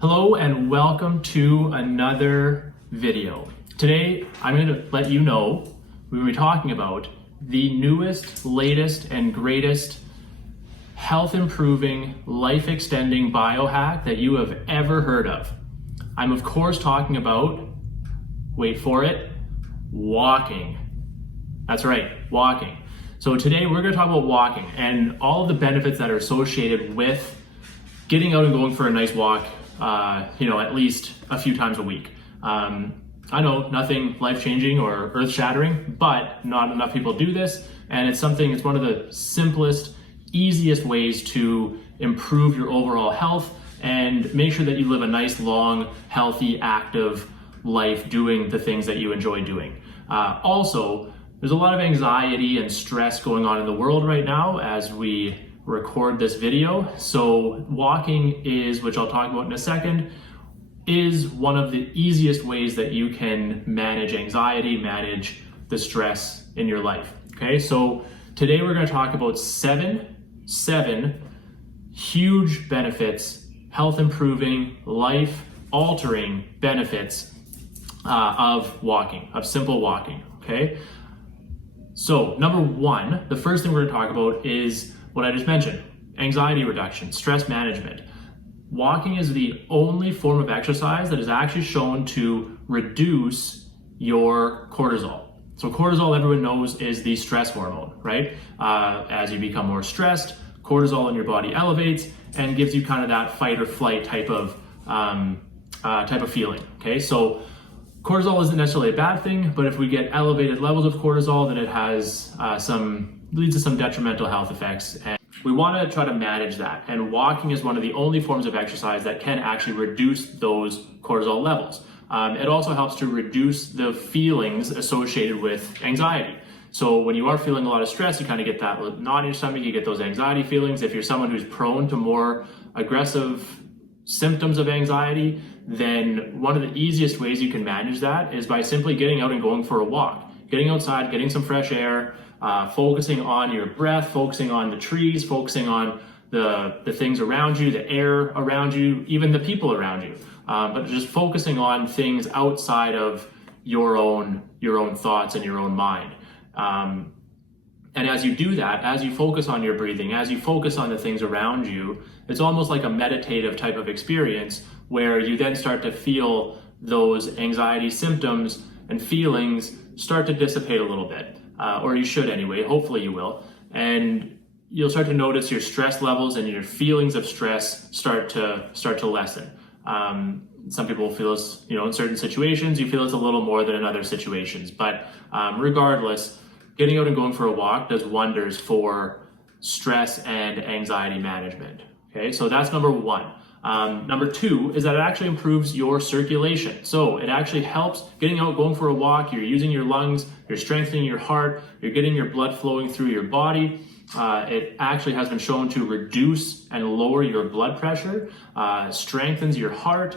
Hello and welcome to another video. Today I'm going to let you know we're going to be talking about the newest, latest, and greatest health improving, life extending biohack that you have ever heard of. I'm of course talking about, wait for it, walking. That's right, walking. So today we're going to talk about walking and all of the benefits that are associated with getting out and going for a nice walk, at least a few times a week. I know nothing life-changing or earth-shattering, but not enough people do this, and it's one of the simplest, easiest ways to improve your overall health and make sure that you live a nice, long, healthy, active life doing the things that you enjoy doing. Also, there's a lot of anxiety and stress going on in the world right now as we record this video. So walking is, which I'll talk about in a second, is one of the easiest ways that you can manage anxiety, manage the stress in your life. Okay, so today we're going to talk about seven huge benefits, health improving, life altering benefits of walking, of simple walking. Okay. So number one, the first thing we're going to talk about is what I just mentioned, anxiety reduction, stress management. Walking is the only form of exercise that is actually shown to reduce your cortisol. So cortisol, everyone knows, is the stress hormone, right? As you become more stressed, cortisol in your body elevates and gives you kind of that fight or flight type of feeling, okay? So cortisol isn't necessarily a bad thing, but if we get elevated levels of cortisol, then it has leads to some detrimental health effects. And we want to try to manage that. And walking is one of the only forms of exercise that can actually reduce those cortisol levels. It also helps to reduce the feelings associated with anxiety. So when you are feeling a lot of stress, you kind of get that knot in your stomach, you get those anxiety feelings. If you're someone who's prone to more aggressive symptoms of anxiety, then one of the easiest ways you can manage that is by simply getting out and going for a walk. Getting outside, getting some fresh air, focusing on your breath, focusing on the trees, focusing on the things around you, the air around you, even the people around you. But just focusing on things outside of your own thoughts and your own mind. And as you do that, as you focus on your breathing, as you focus on the things around you, it's almost like a meditative type of experience where you then start to feel those anxiety symptoms and feelings start to dissipate a little bit, or you should anyway, hopefully you will. And you'll start to notice your stress levels and your feelings of stress start to lessen. Some people feel this, in certain situations, you feel it's a little more than in other situations, but regardless, getting out and going for a walk does wonders for stress and anxiety management. Okay, so that's number one. Number two is that it actually improves your circulation. So it actually helps getting out, going for a walk. You're using your lungs, you're strengthening your heart, you're getting your blood flowing through your body. It actually has been shown to reduce and lower your blood pressure, strengthens your heart,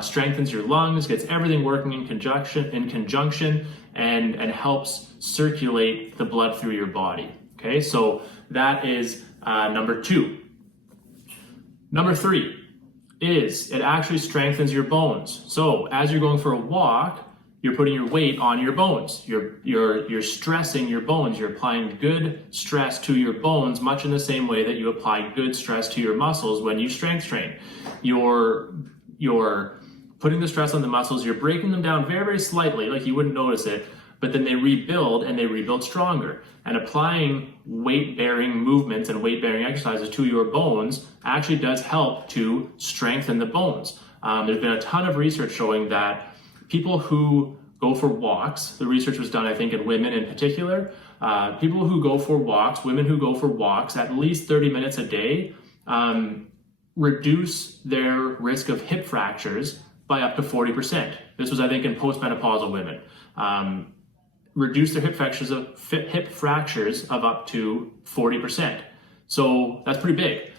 strengthens your lungs, gets everything working in conjunction, and helps circulate the blood through your body. Okay, so that is number two. Number three is it actually strengthens your bones. So as you're going for a walk, you're putting your weight on your bones. You're stressing your bones. You're applying good stress to your bones, much in the same way that you apply good stress to your muscles when you strength train. You're putting the stress on the muscles. You're breaking them down very, very slightly, like you wouldn't notice it, but then they rebuild and they rebuild stronger. And applying weight-bearing movements and weight-bearing exercises to your bones actually does help to strengthen the bones. There's been a ton of research showing that people who go for walks, the research was done, I think, in women in particular, people who go for walks, women who go for walks at least 30 minutes a day, reduce their risk of hip fractures by up to 40%. This was, I think, in postmenopausal women. Reduce their hip fractures of up to 40%. So that's pretty big.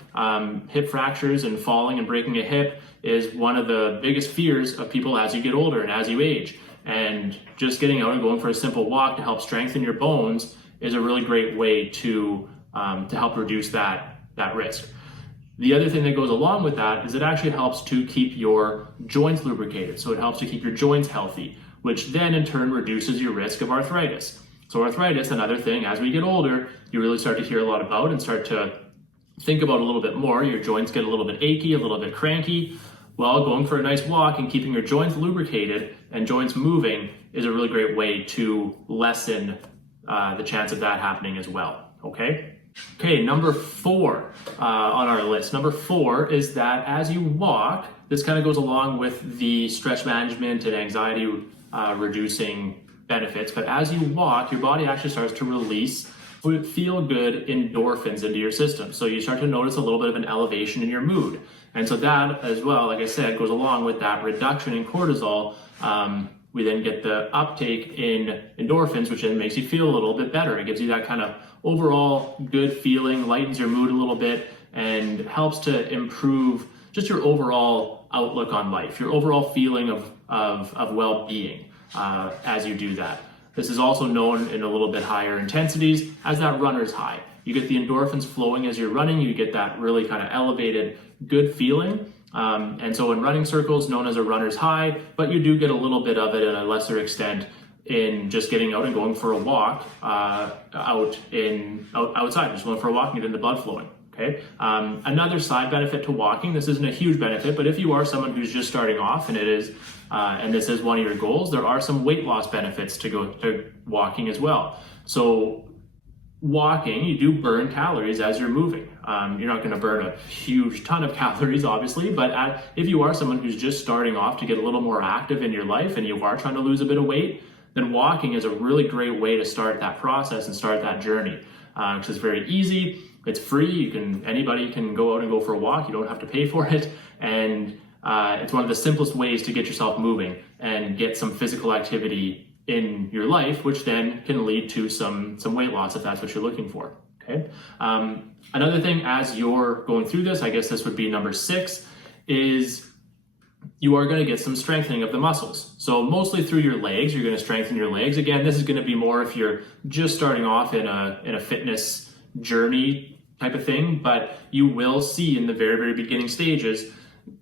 Hip fractures and falling and breaking a hip is one of the biggest fears of people as you get older and as you age. And just getting out and going for a simple walk to help strengthen your bones is a really great way to help reduce that risk. The other thing that goes along with that is it actually helps to keep your joints lubricated. So it helps to keep your joints healthy, which then in turn reduces your risk of arthritis. So arthritis, another thing, as we get older, you really start to hear a lot about and start to think about a little bit more. Your joints get a little bit achy, a little bit cranky. Well, going for a nice walk and keeping your joints lubricated and joints moving is a really great way to lessen the chance of that happening as well, okay? Okay, number 4 on our list. Number 4 is that as you walk, this kind of goes along with the stress management and anxiety reducing benefits, but as you walk, your body actually starts to release feel-good endorphins into your system. So you start to notice a little bit of an elevation in your mood. And so that as well, like I said, goes along with that reduction in cortisol. We then get the uptake in endorphins, which then makes you feel a little bit better. It gives you that kind of overall good feeling, lightens your mood a little bit, and helps to improve just your overall outlook on life, your overall feeling of well-being as you do that. This is also known in a little bit higher intensities as that runner's high. You get the endorphins flowing as you're running, you get that really kind of elevated good feeling. And so in running circles, known as a runner's high, but you do get a little bit of it in a lesser extent in just getting out and going for a walk outside, just going for a walk and getting the blood flowing. Okay. Another side benefit to walking, this isn't a huge benefit, but if you are someone who's just starting off and and this is one of your goals, there are some weight loss benefits to walking as well. So walking, you do burn calories as you're moving. You're not going to burn a huge ton of calories, obviously, but if you are someone who's just starting off to get a little more active in your life and you are trying to lose a bit of weight, then walking is a really great way to start that process and start that journey. Because it's very easy, it's free, anybody can go out and go for a walk, you don't have to pay for it, and it's one of the simplest ways to get yourself moving and get some physical activity in your life, which then can lead to some weight loss if that's what you're looking for. Okay. Another thing as you're going through this, I guess this would be number 6, is you are going to get some strengthening of the muscles. So mostly through your legs, you're going to strengthen your legs. Again, this is going to be more if you're just starting off in a fitness journey type of thing, but you will see in the very, very beginning stages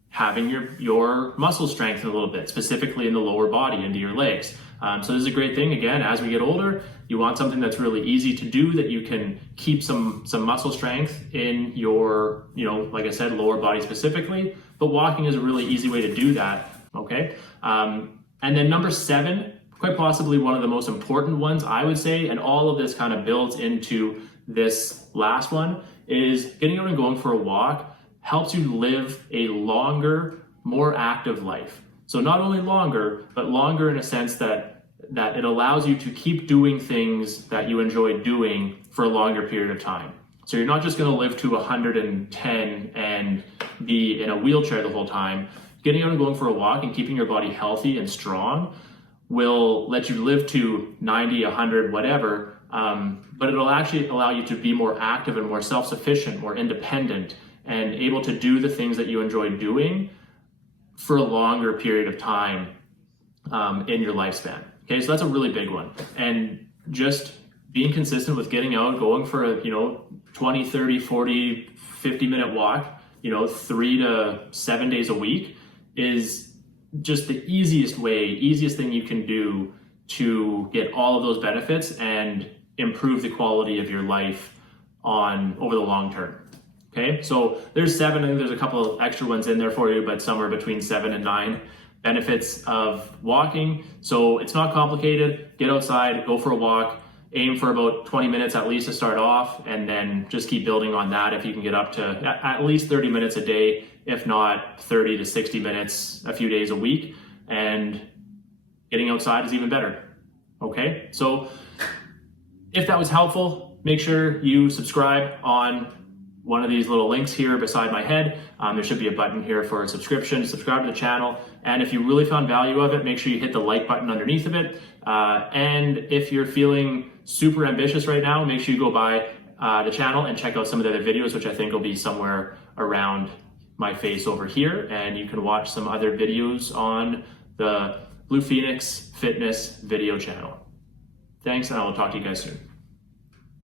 having your muscle strengthen a little bit, specifically in the lower body into your legs. So this is a great thing. Again, as we get older, you want something that's really easy to do, that you can keep some muscle strength in your, like I said, lower body specifically, but walking is a really easy way to do that, okay? And then number 7, quite possibly one of the most important ones, I would say, and all of this kind of builds into this last one, is getting out and going for a walk helps you live a longer, more active life. So not only longer, but longer in a sense that it allows you to keep doing things that you enjoy doing for a longer period of time. So you're not just going to live to 110 and be in a wheelchair the whole time. Getting out and going for a walk and keeping your body healthy and strong will let you live to 90, 100, whatever, but it'll actually allow you to be more active and more self-sufficient, more independent, and able to do the things that you enjoy doing for a longer period of time in your lifespan. Okay, so that's a really big one. And just being consistent with getting out, going for a 20, 30, 40, 50-minute walk, 3 to 7 days a week is just the easiest thing you can do to get all of those benefits and improve the quality of your life over the long term. Okay, so there's 7, I think there's a couple of extra ones in there for you, but somewhere between 7 and 9 benefits of walking. So it's not complicated. Get outside, go for a walk, aim for about 20 minutes at least to start off, and then just keep building on that. If you can get up to at least 30 minutes a day, if not 30 to 60 minutes a few days a week, and getting outside is even better. Okay, so if that was helpful, make sure you subscribe on one of these little links here beside my head. There should be a button here for a subscription. Subscribe to the channel. And if you really found value of it, make sure you hit the like button underneath of it. And if you're feeling super ambitious right now, make sure you go by the channel and check out some of the other videos, which I think will be somewhere around my face over here. And you can watch some other videos on the Blue Phoenix Fitness video channel. Thanks, and I will talk to you guys soon.